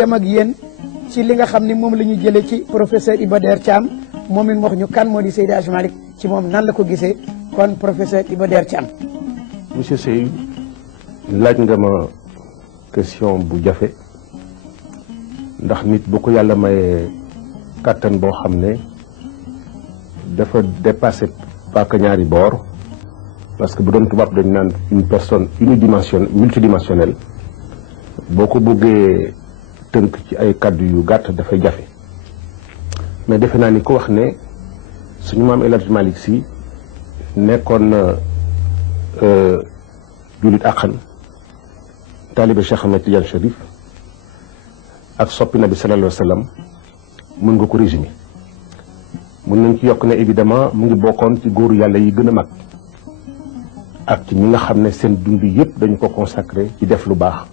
dem ak yéen ci li nga xam ni moom la ñu jëlee ci professeur Iba Der Thiam moom it wax ñu kan moo di Seydi Hadji Malick ci moom nan la ko gisee kon professeur Iba Der Thiam. monsieur Seye laaj nga ma question bu jafe ndax nit bu ko yàlla mayee kàttan boo xam ne dafa dépassé paaka ñaari boor parce que bu doon tubaab dañ naan une personne multidimensionnelle boo ko bëggee tënk ci ay kàddu yu gàtt dafay jafe mais defe naa ni ko wax ne suñu maam El Hadji Malick Sy nekkoon na jullit àqan taalibe Cheikh Ahmed Tidiane Chérif ak soppi nabi sallallahu alayhi wa sallam mën nga ko résumer mën nañ ci yokk ne évidemment mu ngi bokkoon ci góoru yàlla yi gën a mag ak ci ñi nga xam ne seen dund yëpp dañu ko consacré ci def lu baax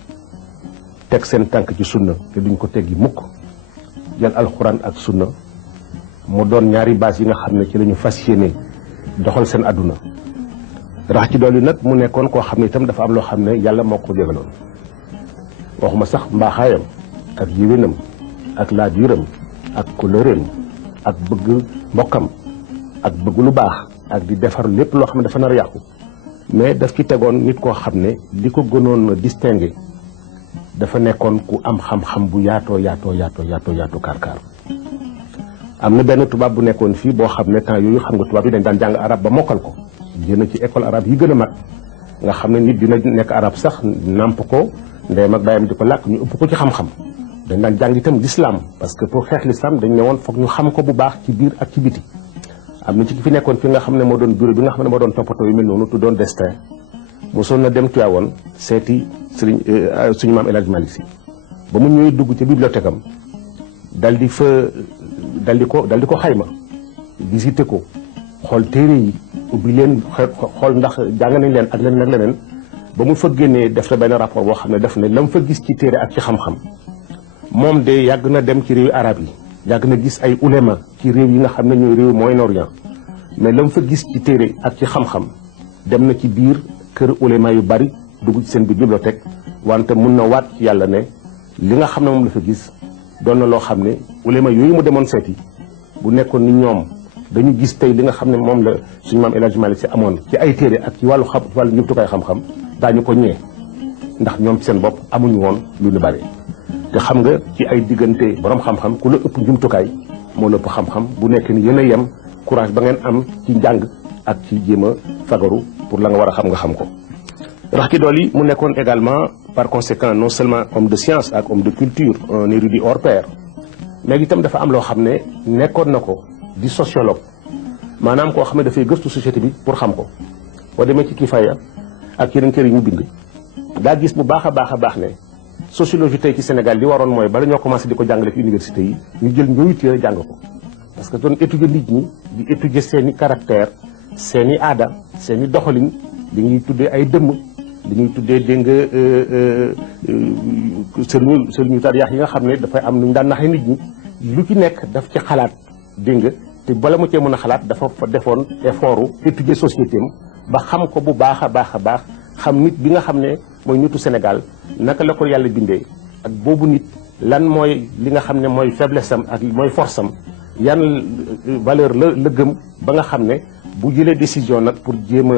teg seen tànk ci sunna te duñ ko teggi mukk jël alxuraan ak sunna mu doon ñaari base yi nga xam ne ci la ñu fas yéene doxal seen àdduna rax ci dolli nag mu nekkoon koo xam ne itam dafa am loo xam ne yàlla moo ko jégaloon waxuma sax mbaaxaayam ak yiwénam ak laabiiram ak kollëreem ak bëgg mbokkam ak bëgg lu baax ak di defar lépp loo xam ne dafa nar a yàqu mais daf ci tegoon nit koo xam ne li ko gënoon distingué dafa nekkoon ku am xam-xam bu yaatoo kaar am na benn tubaab bu nekkoon fii boo xam ne temps yooyu xam nga tubaab yi dañ daan jàng arab ba mokkal ko génn ci école arabe yi gën a mag nga xam ne nit dina nekk arab sax nàmp ko ndeyam ak baayam di ko làkk ñu ëpp ko ci xam-xam dañ daan jàng itam l'islam parce que pour xeex l'islam dañ ne woon foog ñu xam ko bu baax ci biir ak ci biti am na ci ki fi nekkoon fi nga xam ne moo doon bureau bi nga xam ne moo doon toppatoo yu mel noonu tuddoon destin mosoon na dem Tiwaawoon seeti suñu maam El Hadji Malick Sy ba mu ñëwee dugg ca bibliothèque am dal di ko xayma visité ko xool téere yi ubbi leen xool ndax jàng nañ leen ak leneen ba mu fa génnee def na benn rapport boo xam ne def ne la mu fa gis ci téere ak ci xam-xam moom de yàgg na dem ci réewi arab yi yàgg na gis ay ulema ci réew yi nga xam ne ñooy réew Moyen-Orient mais la mu fa gis ci téere ak ci xam-xam dem na ci biir kër ulema yu bari dugg ci seen biir bibliothèque wante mun na waat ci yàlla ne li nga xam ne moom la fa gis doon na loo xam ne ulema yooyu mu demoon seeti bu nekkoon ni ñoom dañu gis tey li nga xam ne moom la suñu maam El Hadji Malick Sy amoon ci ay téere ak ci wàllu njumtukaay xam-xam daañu ko ñee ndax ñoom ci seen bopp amuñu woon lu ñu bari te xam nga ci ay diggante borom xam-xam ku la ëpp njumtukaay moo la ëpp xam-xam bu nekk ni yéen a yem courage ba ngeen am ci njàng ak ci jéem a fagaru pour la nga war a xam nga xam ko. rax ci dool yi mu nekkoon également par conséquent non seulement homme de science ak homme de culture un érudit hors pair mais itam dafa am loo xam ne nekkoon na ko di sociologue maanaam koo xam ne dafay gëstu société bi pour xam ko boo demee ci Kifaaya ak yeneen kër yi ñu bind daa gis bu baax a baax ne sociologie tey ci Sénégal li waroon mooy bala ñoo commencé di ko jàngale ci université yi ñu jël ñooyu téere jàng ko parce que doon étudier nit ñi di étudier seen i caractère seen i aada seen i doxalin li ñuy tuddee ay dëmm li ñuy tuddee dégg nga sëriñu tariyaax yi nga xam ne dafay am nu ñu daan naxee nit ñi lu ci nekk daf ci xalaat dégg nga te bala mu cee mën a xalaat dafa fa defoon effort étudier société am ba xam ko bu baax a baax xam nit bi nga xam ne mooy nitu Sénégal naka la ko yàlla bindee ak boobu nit lan mooy li nga xam ne mooy faiblesse am ak mooy force am yan valeur la gëm ba nga xam ne bu jëlee décision nag pour jéem a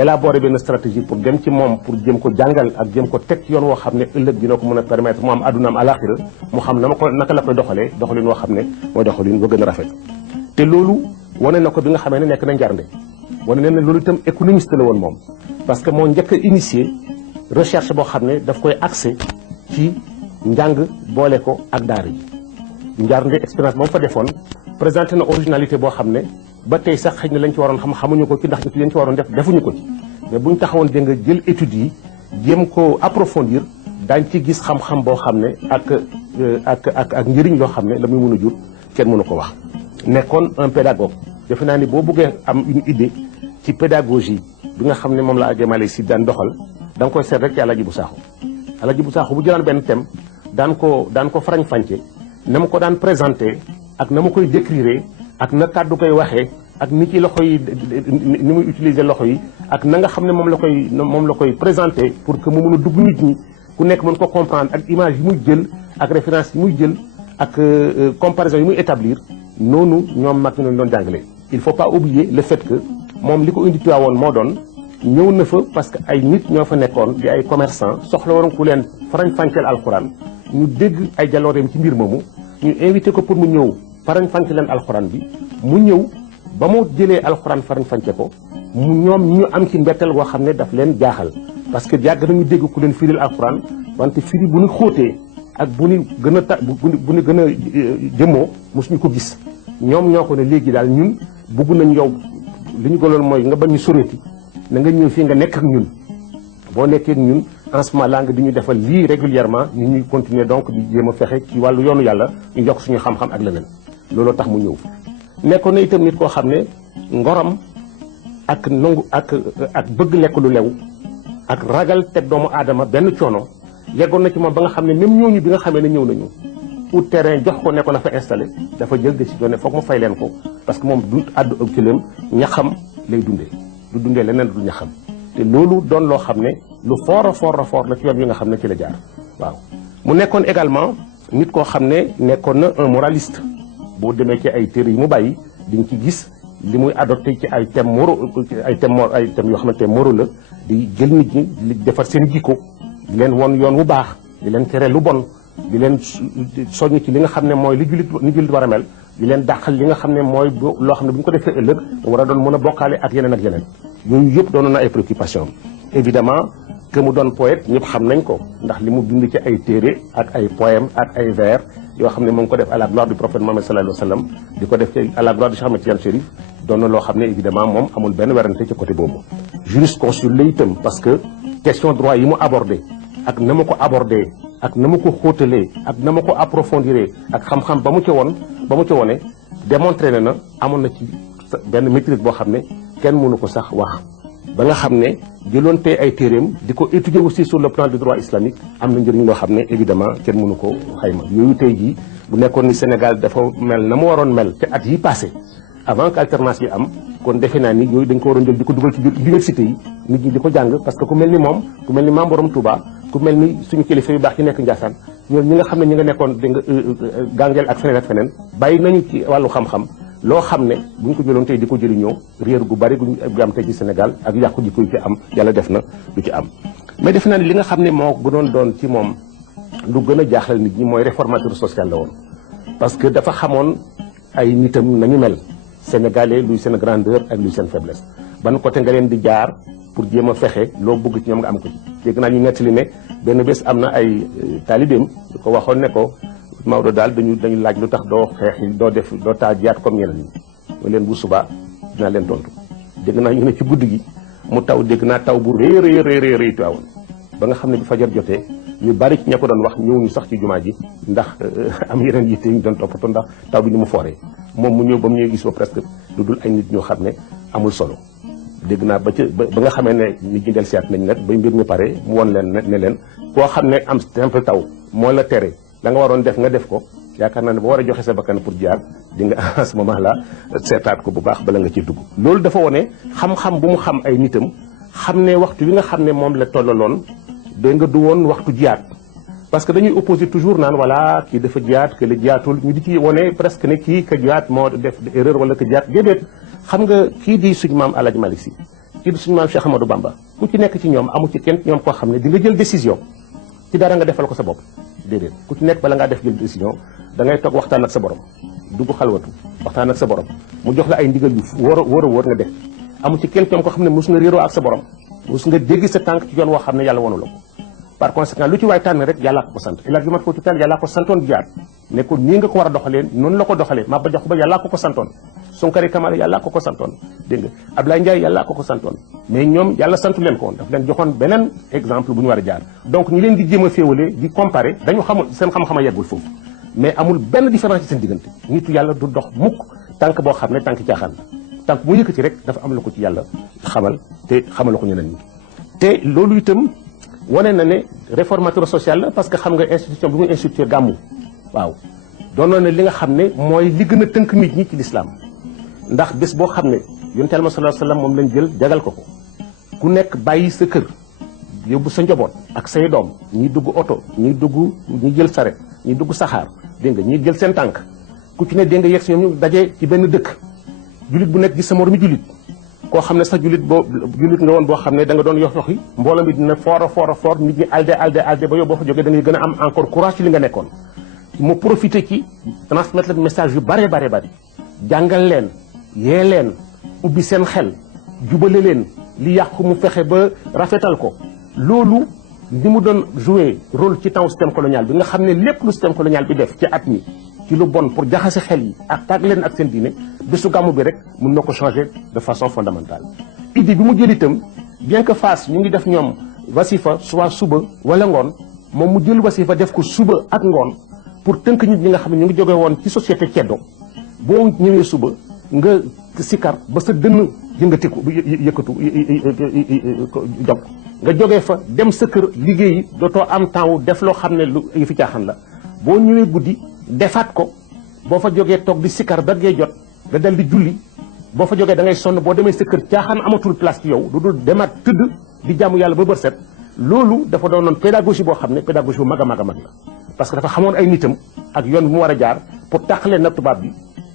élaborer benn stratégie pour dem ci moom pour jéem ko jàngal ak jéem ko teg yoon woo xam ne ëllëg dina ko mën a permettre mu am adduna am alaxira mu xam naka la koy doxalin woo xam ne mooy doxalin ba gën a rafet te loolu wane na ko bi nga xamee ne nekk na njarnde wane na ne loolu itam économiste la woon moom parce que moo njëkk a initié recherche boo xam ne daf koy axé ci njàng boole ko ak daara yi njarnde expérience ba mu fa defoon présenté na originalité boo xam ne ba tey sax xëy na lañ ci waroon xamuñu ko ci ndax études yi lañ ci waroon def defuñu ko ci mais buñ taxawoon dégg nga jël études yi jéem ko approfondir daañ ci gis xam-xam boo xam ne ak njëriñ loo xam ne la muy mën a jur kenn mënu ko wax. nekkoon un pédagogue defe naa ni boo bëggee am une idée ci pédagogie bi nga xam ne moom la Hadji Malick Sy daan doxal da nga koy seet rek ci Alaaji Bu Saaxo Alaaji Bu Saaxo bu jëlaan benn thème daan ko farañ-fànce na ma ko daan présenté ak na ma koy décrire ak na kàddu koy waxee ak ni ci loxo yi ni muy utiliser loxo yi ak na nga xam ne moom la koy présenté pour que mu mën a dugg nit ñi ku nekk mën ko comprendre ak image yi muy jël ak référence yi muy jël ak comparaison yi muy établir noonu ñoom mag ñu doon jàngale. il faut pas oublier le fait que moom li ko indi Tiwaawoon moo doon ñëw na fa parce que ay nit ñoo fa nekkoon di ay commerçant soxla woon ku leen farañ-fàcceel alxuraan ñu dégg ay jalooreem ci mbir moomu ñu invité ko pour mu ñëw farañ-fàcce leen alxuraan bi mu ñëw ba mu jëlee alxuraan farañ-fàcce ko mu ñoom ñu am ci mbetteel boo xam ne daf leen jaaxal parce que yàgg nañu dégg ku leen firil alxuraan wante firi bu ñu xóotee ak bu ñu gën a bu ñu gën a jëmoo mosuñu ko gis ñoom ñoo ko ne léegi daal ñun bugg nañ yow li ñu gënoon mooy nga bañ ñu soreeti na nga ñëw fii nga nekk ak ñun boo nekkee ak ñun en ce moment là nga di ñu defal lii régulièrement ñu ñuy continuer donc di jéem a fexe ci wàllu yoonu yàlla ñu yokk suñu xam-xam ak leneen looloo tax mu ñëw nekkoon na itam nit koo xam ne ngoram ak nangu ak bëgg lekk lu lew ak ragal teg doomu aadama benn coono yeggoon na ci moom ba nga xam ne même ñooñu bi nga xamee ne ñëw nañu ut terrain jox ko ne ko na fa installé dafa jël décision ne foog mu fay leen ko parce que moom du àddu ak cëleem ñaxam lay dundee du dundee leneen du ñaxam te loolu doon loo xam ne lu fort a fort a fort la ci yoon yi nga xam ne ci la jaar waaw mu nekkoon également nit koo xam ne nekkoon na un moraliste boo demee ci ay téere yi mu bàyyi di nga ci gis li muy adopté ci ay thèmes moraux ay thèmes yoo xamante ne moraux la di jël nit ñi di defar seen jikko di leen won yoon wu baax di leen tere lu bon di leen soññ ci li nga xam ne mooy li jullit war a mel di leen dàqal li nga xam ne mooy loo xam ne bu ñu ko defee ëllëg war a doon mën a bokkaale ak yeneen yooyu yëpp doonoon na ay préoccupation évidemment que mu doon poète ñëpp xam nañ ko ndax li mu bind ci ay téere ak ay poème ak ay vers yoo xam ne mu ngi ko def à la gloire du prophète Mohammed sallallahu alayhi wa sallam di ko def à la gloire du Cheikh Ahmed Tidiane Chérif doon na loo xam ne évidemment moom amul benn werante ci côté boobu jurisconsulte la itam parce que question droit yi mu abordé ak na ma ko abordé ak na ma ko xóotalee ak na ma ko approfondiré ak xam-xam ba mu ca wone démontré na amoon na ci benn maîtrise boo xam ne kenn mënu ko sax wax ba nga xam ne jëloon tey ay téeréem di ko étudier aussi sur le plan du droit islamique am na njëriñ loo xam ne évidemment kenn mënu ko xayma yooyu tey jii bu nekkoon ni Sénégal dafa mel na mu waroon mel te at yi passé avant que alternance bi am kon defe naa ni yooyu dañ ko waroon jël di ko dugal ci biir université yi nit ñi di ko jàng parce que ku mel ni moom ku mel ni Maam Borom Touba ku mel ni suñu kilifa yu baax yi nekk Ndiassane ñoom ñi nga xam ne ñi nga nekkoon di nga gàngeel ak feneen bàyyi nañu ci wàllu xam-xam loo xam ne bu ñu ko jëloon tey di ko jëriñoo réer gu bari gu am tey ci Sénégal ak yàqu ji koy ci am yàlla def na du ci am mais defe naa ne li nga xam ne moo gënoon doon ci moom lu gën a jaaxal nit ñi mooy réformateur social la woon parce que dafa xamoon ay nitam nañu mel sénégalais luy seen grandeur ak luy seen faiblesse ban côté nga leen di jaar pour jéem a fexe loo bëgg ci ñoom nga am ko ci dégg naa ñu nettali ne benn bés am na ay taalibeem yu ko waxoon ne ko Maodo daal dañu laaj lu tax doo xeex doo taal jiyaat comme ñeneen ñi ma leen bu subaa dinaa leen tontu dégg naa ñu ne ci guddi gi mu taw dégg naa taw bu rëy Tiwaawan ba nga xam ne bi fajar jotee ñu bari ci ña ko doon wax ñëw ñu sax ci jumaa ji ndax am yeneen yitte ñu doon toppatoo ndax taw bi ni mu fooree moom mu ñëw ba mu ñëw gis ba presque lu dul ay nit ñoo xam ne amul solo dégg naa ba nga xamee ne nit ñi del siyaat nañ nag ba mbir mi pare mu won leen ne leen koo xam ne am simple taw moo la tere la nga waroon def nga def ko yaakaar naa ne ba war a joxe sa bakkan pour jaar di nga à ce moment là seetaat ko bu baax bala nga ci dugg loolu dafa wone xam-xam bu mu xam ay nitam xam ne waxtu wi nga xam ne moom la tollaloon da nga du woon waxtu jiyaat parce que dañuy opposé toujours naan voilà kii dafa jiyaat que la jiyaatul ñu di ci wone presque ne kii ka jiyaat moo def erreur wala ka jiyaat déedéet xam nga kii di suñu maam El Hadj Malick Sy kii di suñu maam Cheikh Amadou Bamba ku ci nekk ci ñoom amu ci kenn ñoom koo xam ne di nga jël décision ci dara nga defal ko sa bopp déedéet ku ci nekk bala ngaa def jël décision da ngay toog waxtaan ak sa borom dugg xalwatu waxtaan ak sa borom mu jox la ay ndigal yu wóor nga def amu ci kenn ñoom koo xam ne mos nga réeroo ak sa borom mos nga dégg sa tànk ci yoon woo xam ne yàlla wonu la ko par conséquent lu ci waay tànn rek yàllaa ko sant El Hadj Omar Foutiyou Tall yàllaa ko santoon jiyaat ne ko nii nga ko war a doxalee noonu la ko doxalee Maba Jaxu Ba yàllaa ko santoon Sonkari Kamara yàllaa ko santoon dégg nga Ablaye Ndiaye yàllaa ko santoon mais ñoom yàlla santu leen ko woon daf leen joxoon beneen exemple bu ñu war a jaar donc ñu leen di jéem a féewale di comparer dañu xamul seen xam-xam a yeggul foofu mais amul benn différence ci seen diggante nitu yàlla du dox mukk tànk boo xam ne tànk caaxaan la tànk mu yëkkati rek dafa am la ko ci yàlla xamal te xamal la ko ñeneen ñi te loolu itam wane na ne réformateur social la parce que xam nga institution bi muy institué gàmmu waaw doonoon na li nga xam ne mooy li gën a tënk nit ñi ci lislaam ndax bés boo xam ne yonent Yàlla sallallahu alayhi wa sallam moom lañ jël jagal ko ku nekk bàyyi sa kër yóbbu sa njaboot ak say doom ñiy dugg oto ñi jël saret ñi dugg saxaar dégg nga ñi jël seen tànk ku ci ne dégg nga yegg si ñoom ñu daje ci benn dëkk julit bu nekk gis sa moromi julit koo xam ne sax julit nga woon boo xam ne da nga doon yoxi mbooloo mi dina fort nit ñi alde ba yow boo fa jógee da ngay gën a am encore courage ci li nga nekkoon mu profité ci transmettre leen message yu bare jàngal leen yee leen ubbi seen xel jubale leen li yàqu mu fexe ba rafetal ko loolu ni mu doon jouer rôle ci temps système colonial bi nga xam ne lépp lu système colonial bi def ci at mi ci lu bon pour jaxase xel yi ak tàgg leen ak seen diine bésu gàmmu bi rek mën na ko changer de façon fondamentale idée bi mu jël itam bien que Fass ñu ngi def ñoom wasifa soit suba wala ngoon moom mu jël wasifa def ko suba ak ngoon pour tënk nit ñi nga xam ne ñu ngi jóge woon ci société ceddo boo ñëwee suba nga sikar ba sa dënn yëkkatu jog nga jógee fa dem sa kër liggéeyi dootoo am temps wu def loo xam ne lu fi caaxaan la boo ñëwee guddi defaat ko boo fa jógee toog di sikar ba gee jot nga dal di julli boo fa jógee da ngay sonn boo demee sa kër caaxaan amatul place ci yow du dul demaat tëdd di jaamu yàlla ba bër set loolu dafa doonoon pédagogie boo xam ne pédagogie bu mag a mag la parce que dafa xamoon ay nitam ak yoon bi mu war a jaar pour tàqalee nag tubaab bi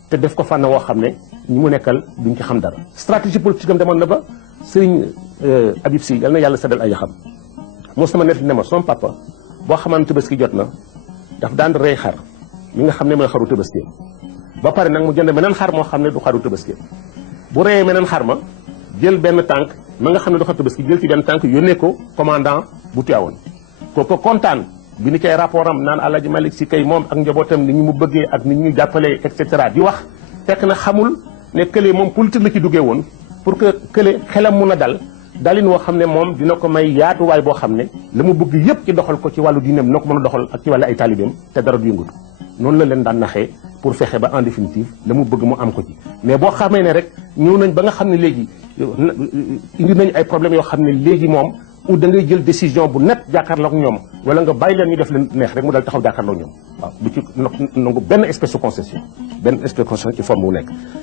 te def ko fànn woo xam ne ñi mu nekkal duñ ci xam dara stratégie politique am demoon na ba Serigne Habib Sy yal na yàlla seddal ay xam moo sama net ne ma son papa boo xamante Tabaski jot na daf daan rey xar mi nga xam ne mooy xaru Tabaski ba pare nag mu jënd meneen xar moo xam ne du xaru Tabaski bu reyee meneen xar ma jël benn tànk ma nga xam ne du xaru Tabaski jël ci benn tànk yónnee ko commandant bu Tivaouane kooku kontaan bi ni cay rapport am naan Alaaji Malick Sy kay moom ak njabootam ni ñu mu bëggee ak ni ñu jàppalee et cetera di wax fekk na xamul ne kële moom politique la ci duggee woon pour que kële xelam mun a dalin woo xam ne moom dina ko may yaatuwaay boo xam ne la mu bëgg yëpp ci doxal ko ci wàllu diineem dina ko mën a doxal ak ci wàllu ay taalibeem te dara du yëngatu noonu la leen daan naxee pour fexe ba en définitive la mu bëgg mu am ko ci mais boo xamee ne rek ñëw nañ ba nga xam ne léegi indi nañ ay problèmes yoo xam ne léegi moom ou da ngay jël décision bu net jàkkaarloog ñoom wala nga bàyyi leen ñu def leen neex rek mu dal taxaw jàkkaarloog ñoom waaw bu ci nangu benn espèce de concession ci forme wu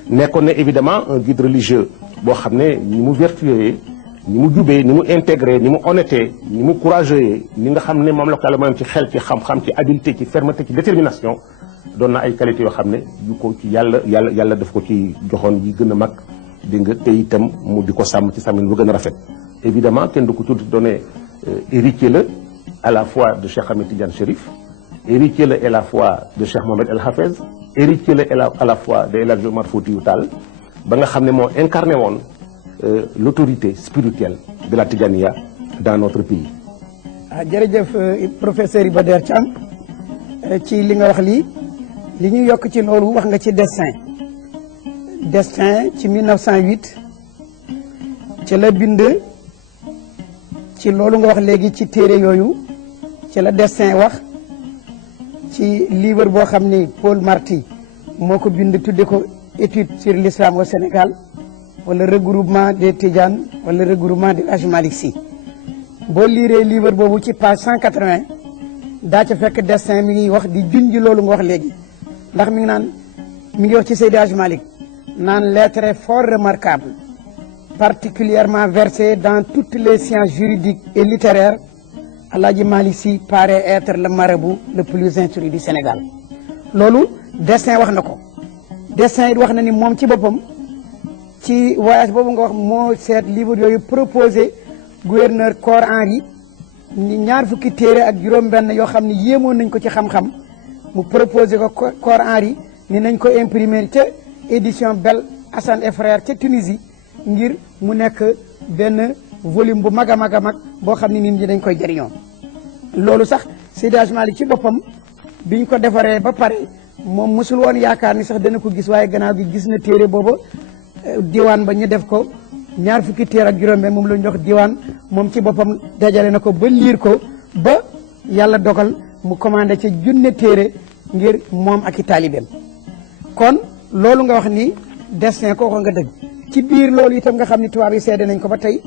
nekkoon ne évidemment un guide religieux boo xam ne ni mu vertueux ni mu jubee ni mu intégré ni mu honnêté ni mu courageux ni nga xam ne moom la ko yàlla mayoon ci xel ci xam-xam ci habileté ci fermeté ci détermination doon na ay qualités yoo xam ne yu ko ci yàlla daf ko ci joxoon yi gën a mag dégg nga te itam mu di ko sàmm ci sàmmin bu gën a rafet évidemment kenn du ko tudd donné héritier la à la fois de Cheikh Ahmed Tidiane Chérif héritier la à la fois de Cheikh Mohamed El Hafez héritier la à la fois de El Hadji Omar Foutiyou Tall ba nga xam ne moo incarné woon l'autorité spirituelle de la Tidjaniya dans notre pays. jërëjëf professeur Iba Der Thiam ci li nga wax lii li ñu yokk ci loolu wax nga ci destin ci 1908 ci la bind ci loolu nga wax léegi ci téere yooyu ci la destin wax ci livre boo xam ni Paul Marty moo ko bind tudde ko étude sur l'islam au Sénégal wala regroupement des Tidjanes wala regroupement de El Hadji Malick Sy boo liiree livre boobu ci page 180 daa ca fekk destin mi ngi wax di junj loolu nga wax léegi ndax mi ngi wax ci Seydi Hadji Malick naan lettre fort remarquable particulièrement versé dans toutes les sciences juridiques et littéraires El Hadji Malick Sy paraît être le marabout le plus instruit du Sénégal loolu destin wax na ko destin it wax na ni moom ci boppam ci voyage boobu nga wax moo seet livre yooyu proposé gouverneur Cor Henri ni ñaar fukki téere ak juróom-benn yoo xam ne yéemoon nañ ko ci xam-xam mu proposé ko Cor Henri ni nañ ko imprimer ca édition Bel Hassan et Frères ca Tunisie ngir mu nekk benn volume bu mag a mag a mag boo xam ne nit ñi dañ koy jëriñoo loolu sax Seydi Hadji Malick ci boppam biñ ko defaree ba pare moom mosul woon yaakaar ni sax dana ko gis waaye gannaaw gi gis na téere booba diwaan ba ñu def ko ñaar fukki téere ak juróom-benn moom la ñu jox diwaan moom ci boppam dajale na ko ba liir ko ba yàlla dogal mu commandé ca junne téere ngir moom ak i taalibeem kon loolu nga wax ni destin kooku nga dëgg ci biir loolu itam nga xam ni tubaab yi seede nañ ko ba tey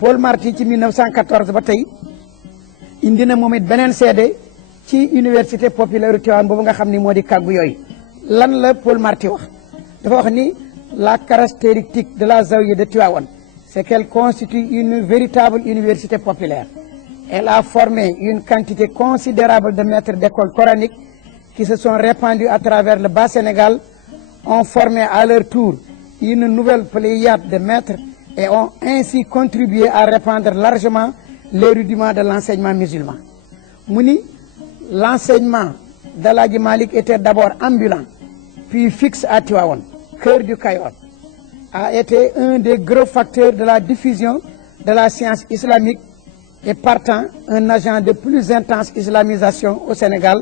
Paul Marty ci 1914 ba tey indi na moom it beneen seede ci université populaire Tivaouane boobu nga xam ni moo di kàggu yooyu lan la Paul Marty wax dafa wax ni la caractéristique de la Zawiya de Tivaouane c'est qu'elle constitue une véritable université populaire Elle a formé une quantité considérable de maîtres d'école coraniques qui se sont répandus à travers le Bas-Sénégal, ont formé à leur tour une nouvelle pléiade de maîtres et ont ainsi contribué à répandre largement les rudiments de l'enseignement musulman. Mouni, l'enseignement d'Alhaji Malick était d'abord ambulant, puis fixe à Tivaouane, cœur du Kayor, a été un des gros facteurs de la diffusion de la science islamique et partant un agent de plus intense islamisation au Sénégal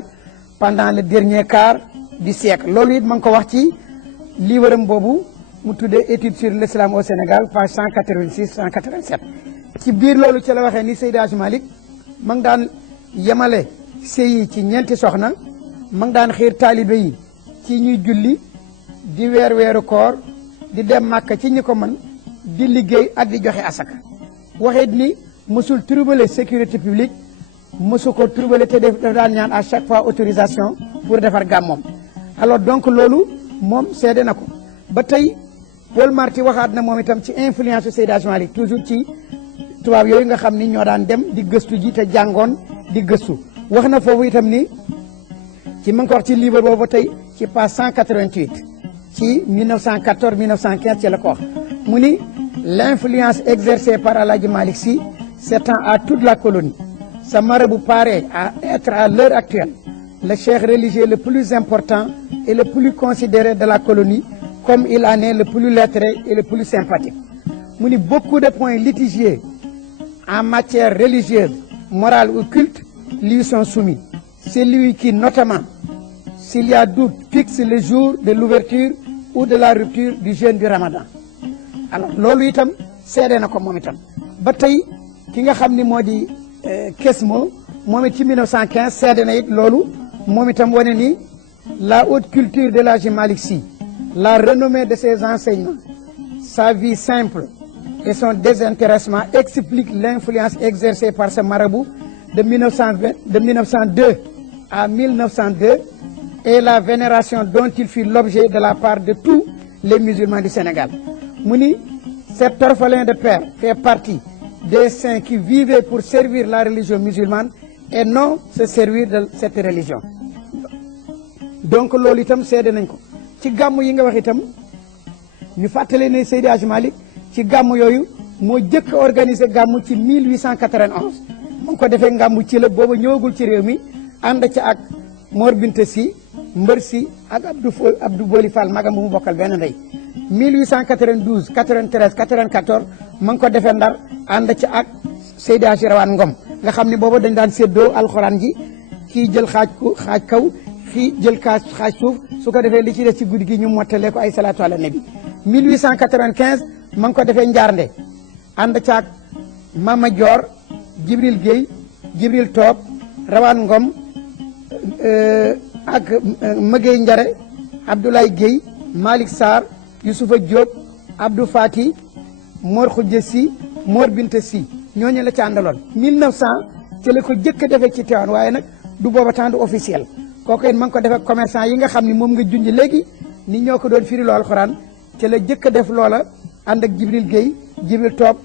pendant le dernier quart du siècle. Loolu it ma ngi ko wax ci livre boobu mu tuddee étude sur l'islam au Sénégal page 186 187 ci biir loolu ci la waxee ni Seydi Hadji Malick ma ngi daan yemale sëy yi ci ñeenti soxna ma ngi daan xiir taalibe yi ci ñuy julli di weeru koor di dem Màkka ci ñi ko mën di liggéey ak di joxe asaka waxit ni mësul troubler sécurité publique mësu ko troubler te def daan ñaan à chaque fois autorisation pour defar gàmmoom. Alors donc loolu moom seede na ko ba tey Paul Marty waxaat na moom itam ci influence su Seydi Hadji Malick toujours ci tubaab yooyu nga xam ni ñoo daan dem di gëstu ji te jàngoon di gëstu wax na foofu itam ni ci ma ngi ko wax ci livre boobu ba tey ci page 188 ci 1914 1915 ci la ko wax mu ni l'influence exercée par Alhaji Malick Sy s'étend à toute la colonie. Ce marabout paraît à être à l'heure actuelle le cheikh religieux le plus important et le plus considéré de la colonie, comme il en est le plus lettré et le plus sympathique. Mu ni beaucoup de points litigieux en matière religieuse, morale ou culte lui sont soumis. C'est lui qui, notamment, s'il y a doute, fixe le jour de l'ouverture ou de la rupture du jeûne du Ramadan. Alors loolu itam seede na ko moom itam ba tey ki nga xam ni moo di Kesmo moom it ci 1915 seede na it loolu moom itam wane ni la haute culture de Alhaji Malick Sy, la renommée de ses enseignements, sa vie simple et son désintéressement expliquent l'influence exercée par ce marabout de 1902 à 1902 et la vénération dont il fut l'objet de la part de tous les musulmans du Sénégal. Mu ni cet orphelin de père fait partie des saints qui vivaient pour servir la religion musulmane et non se servir de cette religion. Donc loolu itam seede nañ ko ci gàmmu yi nga wax itam ñu fàttali ne Seydi Hadji Malick ci gàmmu yooyu moo jëkk organisé gàmmu ci 1891 mu ngi ko defee gàmmu ci la booba ñëwagul ci réew mi ànd ci ak Mor Binta Sy Mbër Sy ak Abdou Boli Fall magam bu mu bokkal benn ndey 1892 93 94 ma ngi ko defee Ndar ànd ci ak Seydi Hadji Rawane Ngom nga xam ne booba dañ daan séddoo alxuraan ji kii jël xaaj kaw kii jël xaaj suuf su ko defee li ci des ci guddi gi ñu mottalee ko ay salaatu ala nabi 1895 ma ngi ko defee Njaarnde ànd ci ak Mama Dior Jibril Guèye Jibril Toob Rawane Ngom ak Mëgey Njare Abdoulaye Guèye Malick Sarr Youssoufa Diop Abdou Fati Mor Khoudia Sy Mor Binta Sy ñooñu la ci àndaloon 1900 ci la ko jëkk defee ci Tivaouane waaye nag du booba temps du officiel kooku it ma ngi ko defee commerçant yi nga xam ni moom nga junj léegi ni ñoo ko doon firi loo alxuraan ci la jëkk def loola ànd ak Jibril Guèye Jibril Toob